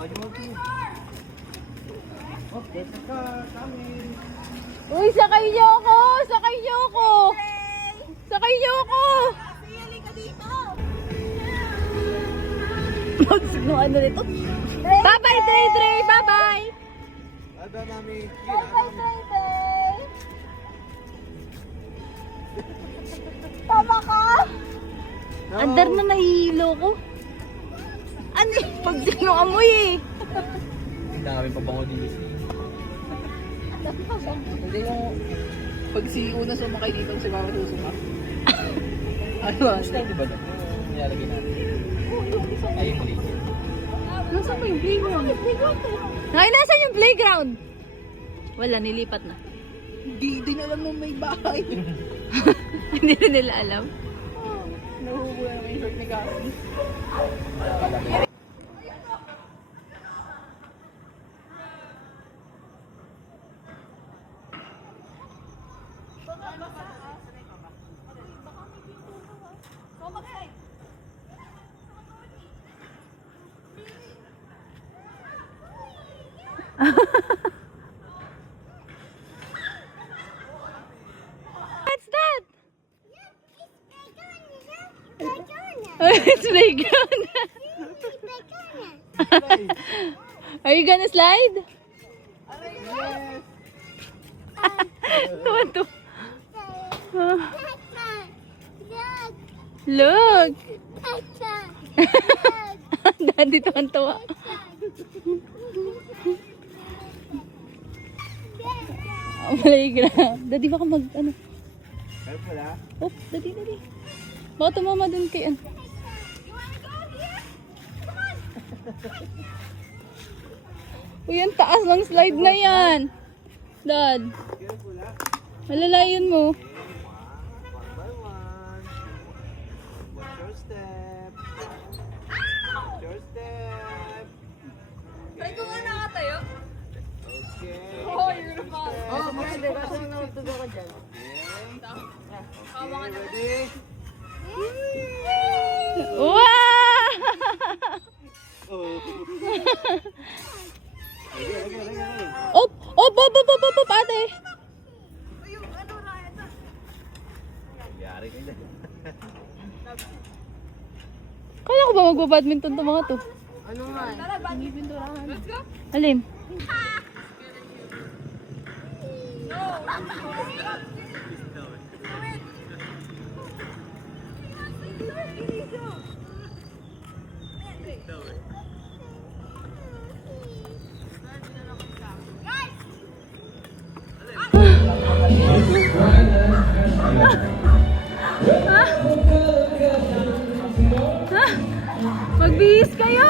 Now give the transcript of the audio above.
Uy, sakay niyo ako! Sakay niyo ako! Sakay niyo ako! Ano ano nito? Bye-bye, Dre, Dre! Bye-bye! Bye-bye, mami. Bye-bye, Dre, Dre! Tama ka? Andar na nahihilo ko. Ano eh? Pag sino amoy eh. Hindi kami pabango dito. Hindi yung pag si Una sumakay dito si Mama susuka. Ano? Di ba doon? Nilalagay natin. Ay, yung mali. Nasaan ba yung playground? Ay, nasaan yung playground? Wala, nilipat na. Hindi nyo alam na may bahay. Hindi na nila alam. Nahuhubo na may shirt ni Karen. What's that? It's playground. Are you gonna slide? Tuwan-tuwa. Look. Daddy tuwan-tuwa. Playground. Daddy baka mag ano. Kaya pala? Oh, daddy. Baka tumama dun kay ano. Uy, ang taas ng slide na yan. Dad. Malalayan mo. One by one. Watch your step. Watch your step. Try ko nga nakatayo. Okay. Oh, you're the boss. Oh, pwede. Kasi nautubo ka dyan. Okay. Ready? Wow! Oh. Op, ate. Yari ka dyan. Kala ko ba magba-badminton to mga to? Ano nga? Let's go. Alin? Magbihis kayo!